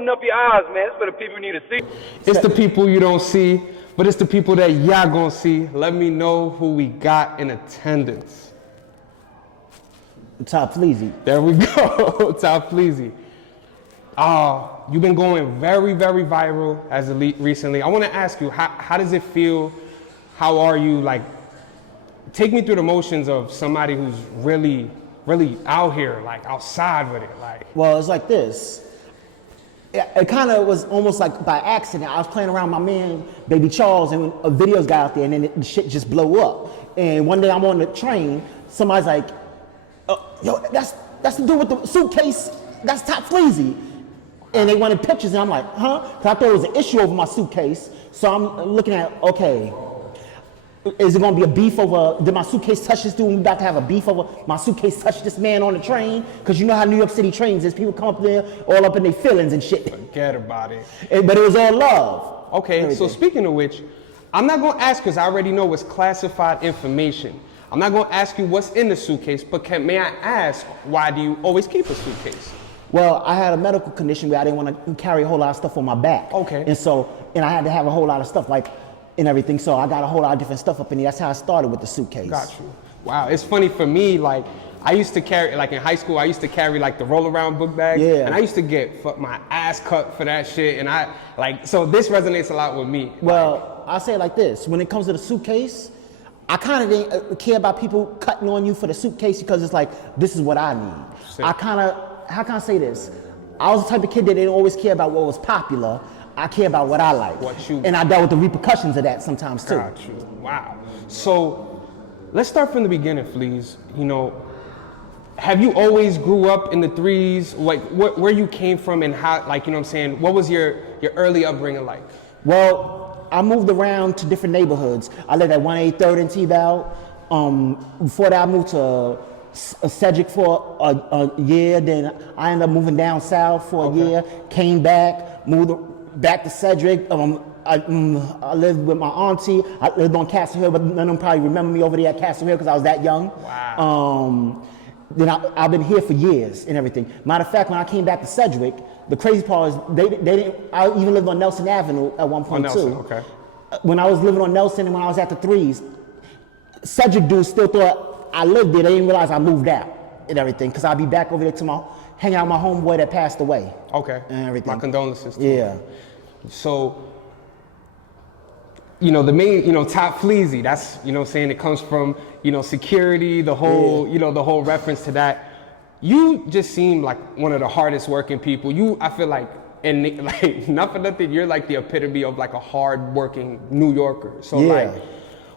Open up your eyes, man. It's for the people you need to see. It's the people you don't see, but it's the people that y'all gonna see. Let me know who we got in attendance. Top Fleezy. There we go, Top Fleezy. You've been going very, very viral as of recently. I want to ask you, how does it feel? How are you? Like, take me through the motions of somebody who's really, really out here, like outside with it. Like, well, it's like this. It kind of was almost like by accident. I was playing around with my man, Baby Charles, and a videos got out there, and then the shit just blew up. And one day I'm on the train, somebody's like, yo, that's the dude with the suitcase. That's Top Fleezy. And they wanted pictures, and I'm like, huh? Because I thought it was an issue over my suitcase. So I'm looking at, okay, is it gonna be a beef over, did my suitcase touch this dude? We about to have a beef over my suitcase touch this man on the train? Because you know how New York City trains is, people come up there all up in their feelings and shit. Forget about it. But it was all love. Okay, Everything. so speaking of which, I'm not gonna ask because I already know it's classified information. I'm not gonna ask you what's in the suitcase, but may I ask, why do you always keep a suitcase? Well, I had a medical condition where I didn't want to carry a whole lot of stuff on my back. Okay. And I had to have a whole lot of stuff, like, and everything. So I got a whole lot of different stuff up in there. That's how I started with the suitcase. Got you. Wow, it's funny for me, like, I used to carry, like in high school, I used to carry like the roll around book bag. Yeah. And I used to get my ass cut for that shit. And so this resonates a lot with me. Well, I'll say it like this. When it comes to the suitcase, I kind of didn't care about people cutting on you for the suitcase because it's like, this is what I need. Sick. How can I say this? I was the type of kid that didn't always care about what was popular. I care about what I like. And I dealt with the repercussions of that sometimes too. Got you. Wow. So let's start from the beginning, Fleez. You know, have you always grew up in the threes? Like where you came from and how, like, you know what I'm saying? What was your early upbringing like? Well, I moved around to different neighborhoods. I lived at 183rd and T-Bell. Before that, I moved to Cedric for a year. Then I ended up moving down south for a year. Came back, moved back to Cedric. I lived with my auntie. I lived on Castle Hill, but none of them probably remember me over there at Castle Hill because I was that young. Wow. Then I've been here for years and everything. Matter of fact, when I came back to Cedric, the crazy part is they didn't. I even lived on Nelson Avenue at one point too. Okay. When I was living on Nelson and when I was at the threes, Cedric dudes still thought I lived there. They didn't realize I moved out and everything because I'd be back over there to hang out with my homeboy that passed away. Okay. And everything. My condolences to Yeah. you. So, you know, the main, you know, Top Fleezy, that's, you know what I'm saying, it comes from, you know, security, the whole, you know, the whole reference to that. You just seem like one of the hardest working people. I feel like, and like, not for nothing, you're like the epitome of like a hard working New Yorker. So like,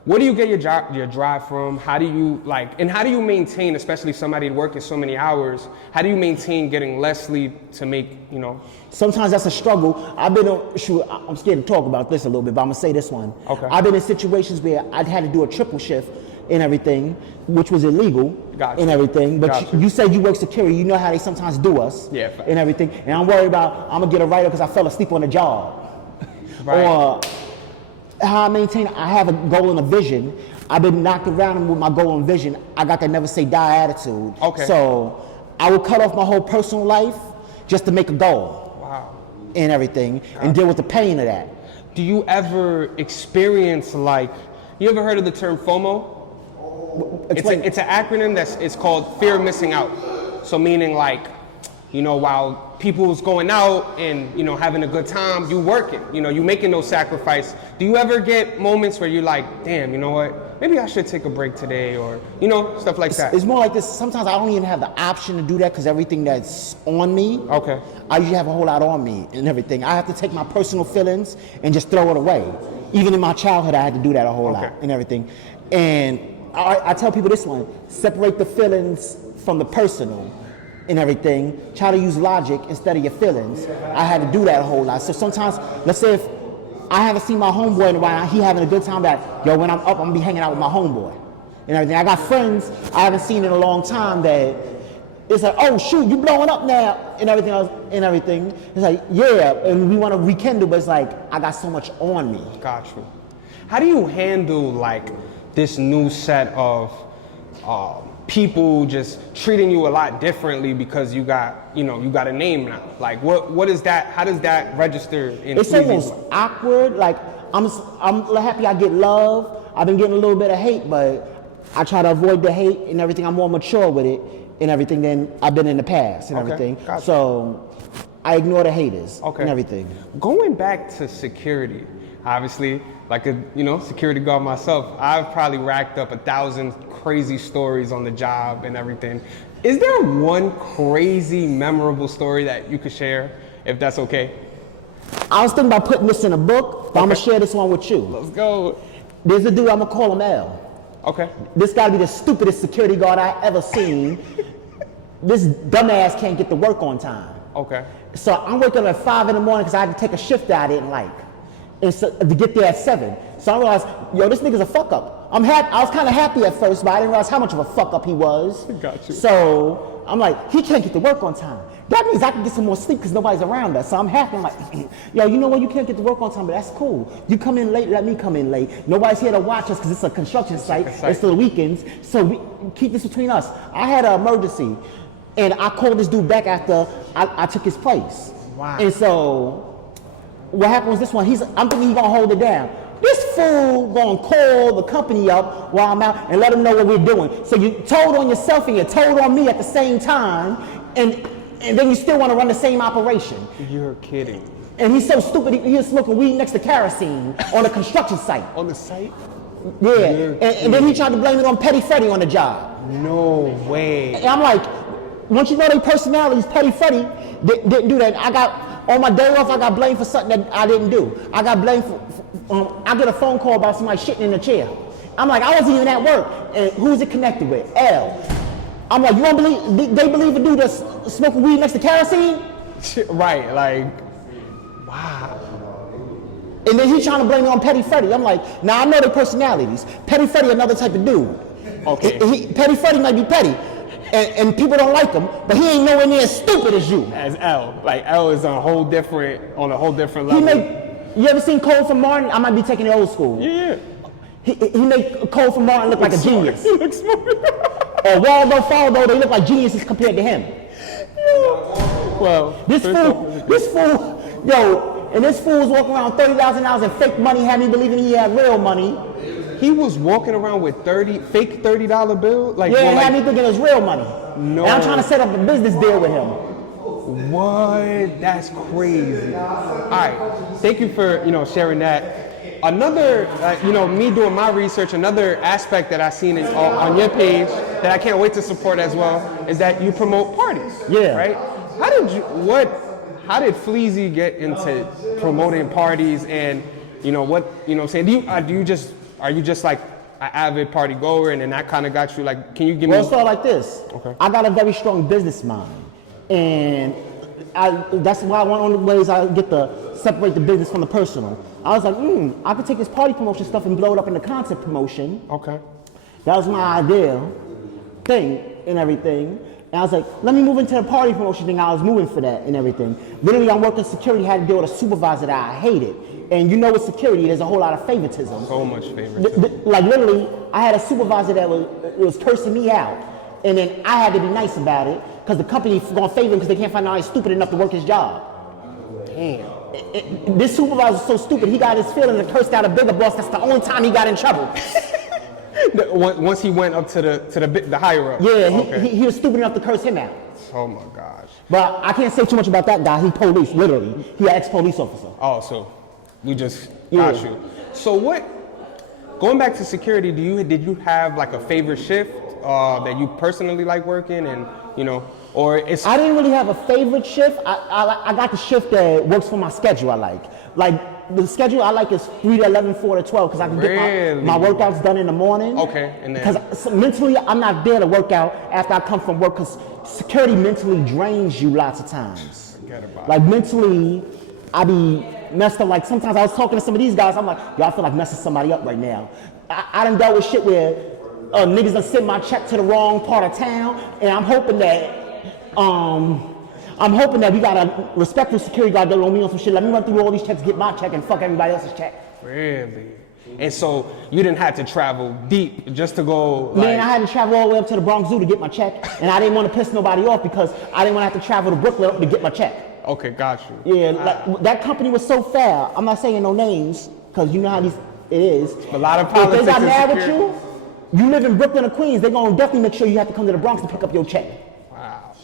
where do you get your drive from? How do you how do you maintain, especially somebody working so many hours, how do you maintain getting less sleep to make, you know? Sometimes that's a struggle. I'm scared to talk about this a little bit, but I'm gonna say this one. Okay. I've been in situations where I'd had to do a triple shift and everything, which was illegal and everything. But you said you work security, you know how they sometimes do us and everything. And I'm worried about I'm gonna get a write-up because I fell asleep on the job. Right. Or how I maintain, I have a goal and a vision. I've been knocked around with my goal and vision. I got that never say die attitude. Okay. So I would cut off my whole personal life just to make a goal. Wow. And everything, and deal with the pain of that. Do you ever experience you ever heard of the term FOMO? It's an acronym it's called fear of missing out. So meaning like, you know, while people's going out and, you know, having a good time, you working, you know, you making those sacrifices. Do you ever get moments where you're like, damn, you know what, maybe I should take a break today, or, you know, stuff like that? It's more like this. Sometimes I don't even have the option to do that because everything that's on me, I usually have a whole lot on me and everything. I have to take my personal feelings and just throw it away. Even in my childhood, I had to do that a whole lot and everything. And I tell people this one, separate the feelings from the personal and everything. Try to use logic instead of your feelings. I had to do that a whole lot. So sometimes, let's say if I haven't seen my homeboy in a while, he having a good time, that, yo, when I'm up, I'm gonna be hanging out with my homeboy and everything. I got friends I haven't seen in a long time that it's like, oh shoot, you blowing up now and everything else and everything. It's like, yeah, and we want to rekindle, but it's like, I got so much on me. Got you. How do you handle like this new set of people just treating you a lot differently because you got a name now? Like what is that? How does that register in It's Fleezy? almost awkward. Like I'm happy I get love. I've been getting a little bit of hate, but I try to avoid the hate and everything. I'm more mature with it and everything than I've been in the past and everything. Gotcha. So I ignore the haters and everything. Going back to security, obviously, like a security guard myself, I've probably racked up 1,000 crazy stories on the job and everything. Is there one crazy, memorable story that you could share, if that's okay? I was thinking about putting this in a book, but I'm gonna share this one with you. Let's go. There's a dude, I'm gonna call him L. Okay. This gotta be the stupidest security guard I ever seen. This dumbass can't get to work on time. Okay. So I'm waking up at 5 in the morning because I had to take a shift that I didn't like. And so, to get there at 7. So I realized, yo, this nigga's a fuck up. I was kind of happy at first, but I didn't realize how much of a fuck up he was. Got you. So I'm like, he can't get to work on time. That means I can get some more sleep because nobody's around us. So I'm happy. I'm like, yo, you know what? You can't get to work on time, but that's cool. You come in late, let me come in late. Nobody's here to watch us because it's a construction site. It's the weekends. So we keep this between us. I had an emergency, and I called this dude back after I took his place. Wow. And so what happened was this one, I'm thinking he's gonna hold it down. This fool gonna call the company up while I'm out and let them know what we're doing. So you told on yourself and you told on me at the same time, and then you still wanna run the same operation. You're kidding. And he's so stupid, he was smoking weed next to kerosene on a construction site. On the site? Yeah, and then he tried to blame it on Petty Freddy on the job. No way. And I'm like, once you know their personalities, Petty Freddy didn't do that. On my day off, I got blamed for something that I didn't do. I got blamed for, I get a phone call about somebody shitting in the chair. I'm like, I wasn't even at work. And who's it connected with? L. I'm like, you don't believe, they believe a dude that's smoking weed next to kerosene? Right, like, wow. And then he's trying to blame me on Petty Freddy. I'm like, nah, I know their personalities. Petty Freddy another type of dude. Okay. Petty Freddy might be petty. And people don't like him, but he ain't nowhere near as stupid as you. As L. Like L is on a whole different level. You ever seen Cole from Martin? I might be taking it old school. Yeah. He make Cole from Martin look like a genius. He looks smart. Or Waldo Faldo, they look like geniuses compared to him. Well, this fool, yo, and this fool was walking around $30,000 in fake money, had me believing he had real money. He was walking around with fake $30 bill? Like, yeah, had me thinking it was real money. No. And I'm trying to set up a business deal with him. What? That's crazy. All right, thank you for sharing that. Another, me doing my research, another aspect that I've seen on your page that I can't wait to support as well is that you promote parties. Yeah. Right? How did Fleezy get into promoting parties and are you just like an avid party goer and then that kind of got you like, can you give me? Well, it's all like this. Okay. I got a very strong business mind. And that's why one of the ways I get to separate the business from the personal. I was like, I could take this party promotion stuff and blow it up into content promotion. Okay. That was my ideal thing and everything. And I was like, let me move into the party promotion thing. I was moving for that and everything. Literally, I'm working security, had to deal with a supervisor that I hated. And with security, there's a whole lot of favoritism. So much favoritism. Like literally, I had a supervisor that was cursing me out. And then I had to be nice about it because the company gonna favor him because they can't find anybody stupid enough to work his job. Damn. This supervisor was so stupid, he got his feelings and cursed out a bigger boss. That's the only time he got in trouble. Once he went up to the higher up. Yeah, okay. he was stupid enough to curse him out. Oh my gosh. But I can't say too much about that guy. He police, literally. He an ex-police officer. Oh, so we just got you. So going back to security, did you have like a favorite shift that you personally like working and or it's? I didn't really have a favorite shift. I got the shift that works for my schedule. I like the schedule I like is 3 to 11, 4 to 12 because I can get my workouts done in the morning. Okay, and then because mentally I'm not there to work out after I come from work because security mentally drains you lots of times. Forget about like mentally, I be messed up. Like sometimes I was talking to some of these guys, I'm like, yo, I feel like messing somebody up right now. I done dealt with shit where niggas done sent my check to the wrong part of town, and I'm hoping that we got a respectful security guard that on me on some shit. Let me run through all these checks, get my check, and fuck everybody else's check. Really? And so you didn't have to travel deep just to go. Man, I had to travel all the way up to the Bronx Zoo to get my check, and I didn't want to piss nobody off because I didn't want to have to travel to Brooklyn to get my check. Okay, got you. Yeah, like, that company was so fair. I'm not saying no names because you know how it is. A lot of politics. If they got mad with security. you live in Brooklyn or Queens, they're gonna definitely make sure you have to come to the Bronx to pick up your check. Wow.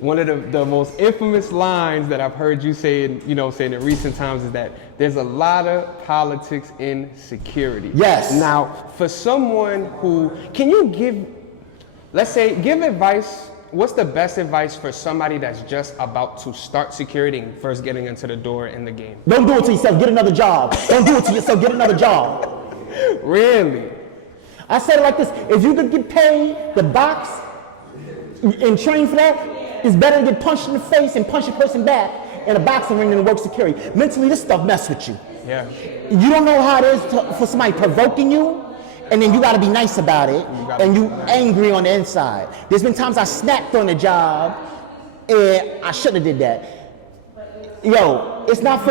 One of the most infamous lines that I've heard you say in recent times is that there's a lot of politics in security. Yes. Now, for someone who, can you give advice? What's the best advice for somebody that's just about to start security and first getting into the door in the game? Don't do it to yourself, get another job. Don't do it to yourself, get another job. Really? I said it like this, if you could get paid to box and train for that, it's better to get punched in the face and punch a person back in a boxing ring than to work security. Mentally, this stuff mess with you. Yeah. You don't know how it is for somebody provoking you, and then you gotta be nice about it, and you angry on the inside. There's been times I snapped on the job, and I should have did that. Yo, it's not for